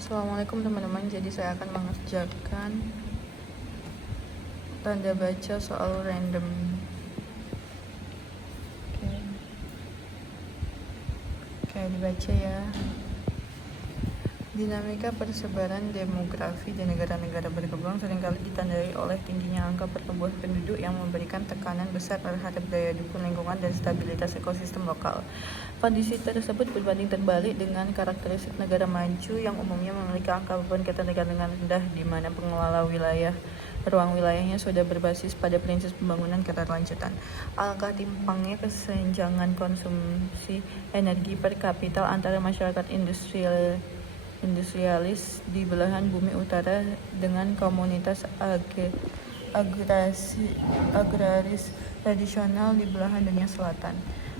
Assalamualaikum teman-teman. Jadi saya akan mengerjakan tanda baca soal random. Oke, dibaca ya. Dinamika persebaran demografi di negara-negara berkembang seringkali ditandai oleh tingginya angka pertumbuhan penduduk yang memberikan tekanan besar terhadap daya dukung lingkungan dan stabilitas ekosistem lokal. Kondisi tersebut berbanding terbalik dengan karakteristik negara maju yang umumnya memiliki angka beban ketenagaan rendah, di mana pengelola ruang wilayahnya sudah berbasis pada prinsip pembangunan keberlanjutan. Alangkah timpangnya kesenjangan konsumsi energi per kapita antara masyarakat industrialis di belahan bumi utara dengan komunitas agraris tradisional di belahan dunia selatan.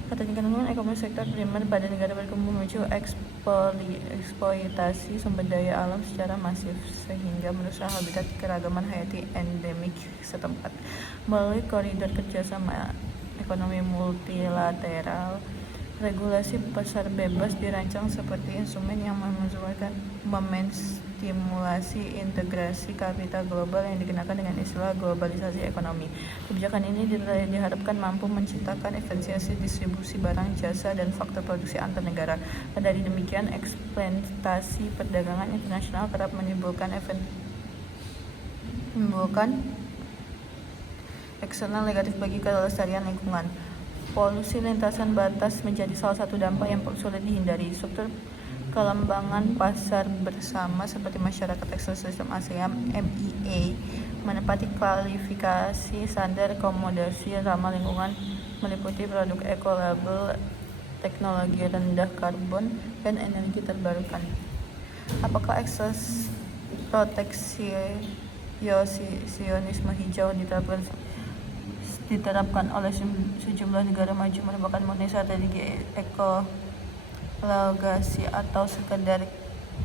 Ketergantungan ekonomi sektor primer pada negara berkembang memicu eksploitasi sumber daya alam secara masif sehingga merusak habitat keragaman hayati endemik setempat. Melalui koridor kerjasama ekonomi multilateral, regulasi pasar bebas dirancang seperti instrumen yang memenstimulasi integrasi kapital global yang dikenal dengan istilah globalisasi ekonomi. Kebijakan ini diharapkan mampu menciptakan efisiensi distribusi barang, jasa, dan faktor produksi antar negara. Dari demikian, eksploitasi perdagangan internasional kerap menimbulkan eksternal negatif bagi kelestarian lingkungan. Polusi lintasan batas menjadi salah satu dampak yang sulit dihindari. Struktur kelembangan pasar bersama seperti masyarakat ekosistem ASEAN (MEA) menepati kualifikasi standar akomodasi ramah lingkungan meliputi produk eco-label, teknologi rendah karbon, dan energi terbarukan. Apakah proteksionisme hijau diterapkan oleh sejumlah negara maju merupakan murni strategi ekologi atau sekedar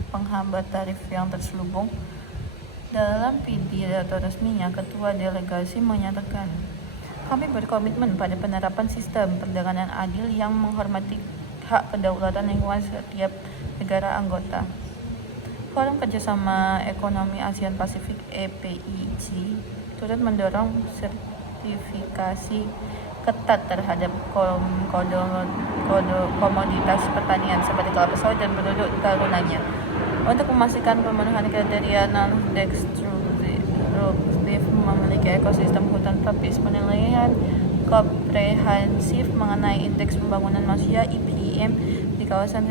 penghambat tarif yang terselubung? Dalam pidato resminya, Ketua Delegasi menyatakan, kami berkomitmen pada penerapan sistem perdagangan adil yang menghormati hak kedaulatan lingkungan setiap negara anggota. Forum Kerjasama Ekonomi ASEAN Pasifik (EPIC) turut mendorong sertifikasi ketat terhadap komoditas pertanian seperti kelapa sawit dan produk turunannya untuk memastikan pemenuhan kriteria non-destruktif memiliki ekosistem hutan tropis. Penilaian komprehensif mengenai Indeks Pembangunan Manusia (IPM) di kawasan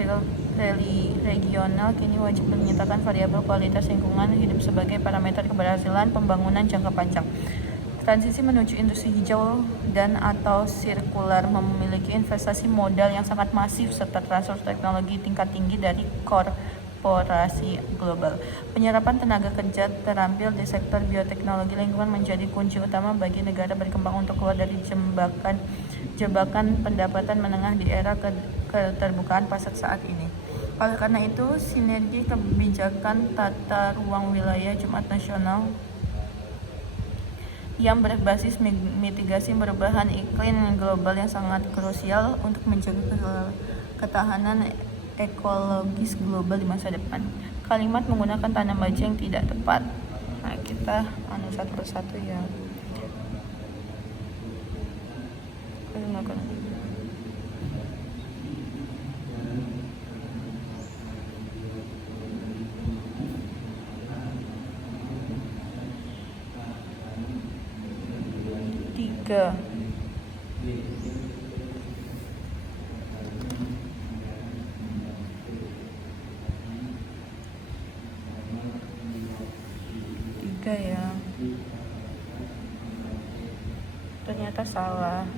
regional kini wajib menyatakan variabel kualitas lingkungan hidup sebagai parameter keberhasilan pembangunan jangka panjang. Transisi menuju industri hijau dan atau sirkular memiliki investasi modal yang sangat masif serta transfer teknologi tingkat tinggi dari korporasi global. Penyerapan tenaga kerja terampil di sektor bioteknologi lingkungan menjadi kunci utama bagi negara berkembang untuk keluar dari jebakan pendapatan menengah di era keterbukaan pasar saat ini. Oleh karena itu, sinergi kebijakan tata ruang wilayah Jumat Nasional yang berbasis mitigasi perubahan iklim global yang sangat krusial untuk menjaga ketahanan ekologis global di masa depan. Kalimat menggunakan tanda baca yang tidak tepat. Nah, kita satu persatu ya. Tiga. Ya, ternyata salah.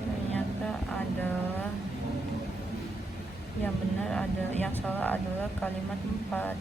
Ternyata adalah yang benar, yang salah adalah kalimat 4.